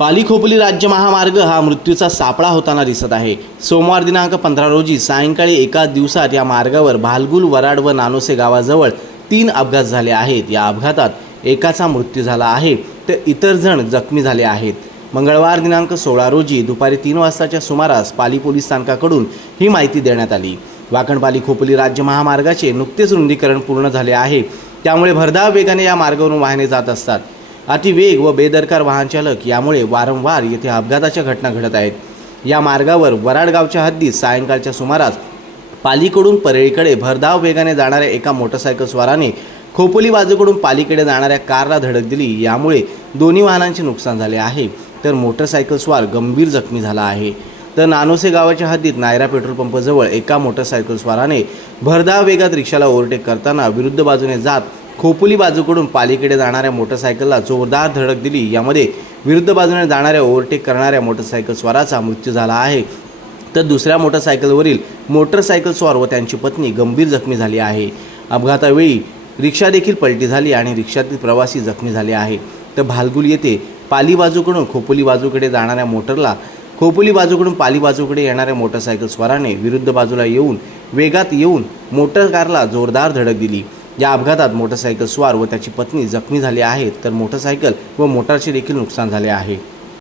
पाली खोपोली राज्य महामार्ग हा मृत्यूचा सापळा होताना दिसत आहे. सोमवार दिनांक पंधरा रोजी सायंकाळी एकाच दिवसात या मार्गावर भालगुल वराड व नानोसे गावाजवळ तीन अपघात झाले आहेत. या अपघातात एकाचा मृत्यू झाला आहे. तर इतर जण जखमी झाले आहेत. मंगळवार दिनांक सोळा रोजी दुपारी तीन वाजताच्या सुमारास पाली पोलीस स्थानकाकडून ही माहिती देण्यात आली. वाकणपाली खोपोली राज्य महामार्गाचे नुकतेच रुंदीकरण पूर्ण झाले आहे. त्यामुळे भरधाव वेगाने या मार्गावरून वाहने जात असतात. अतिवेग व बेदरकार वाहनचालक यामुळे वारंवार येथे अपघाताच्या घटना घडत आहेत. या मार्गावर वराडगावच्या हद्दीत सायंकाळच्या सुमारास पालीकडून परळीकडे भरधाव वेगाने जाणाऱ्या एका मोटरसायकल स्वाराने खोपोली बाजूकडून पालीकडे जाणाऱ्या कारला धडक दिली. यामुळे दोन्ही वाहनांचे नुकसान झाले आहे. तर मोटरसायकल स्वार गंभीर जखमी झाला आहे. तर नानोसे गावाच्या हद्दीत नायरा पेट्रोल पंपजवळ एका मोटरसायकल स्वाराने भरधाव वेगात रिक्षाला ओव्हरटेक करताना विरुद्ध बाजूने जात खोपोली बाजूकडून पालीकडे जाणाऱ्या मोटरसायकलला जोरदार धडक दिली. यामध्ये विरुद्ध बाजूने जाणाऱ्या ओव्हरटेक करणाऱ्या मोटरसायकल स्वाराचा मृत्यू झाला आहे. तर दुसऱ्या मोटरसायकलवरील मोटरसायकल स्वार व त्यांची पत्नी गंभीर जखमी झाली आहे. अपघातावेळी रिक्षा देखील पलटी झाली आणि रिक्षातील प्रवासी जखमी झाले आहे. तर भालगुल येथे पाली बाजूकडून खोपोली बाजूकडे जाणाऱ्या मोटरला खोपोली बाजूकडून पाली बाजूकडे येणाऱ्या मोटरसायकल स्वाराने विरुद्ध बाजूला येऊन वेगात येऊन मोटर कारला जोरदार धडक दिली. या अपघातात मोटरसायकल स्वार व त्याची पत्नी जखमी झाली आहेत. तर मोटरसायकल व मोटारचे देखील नुकसान झाले आहे.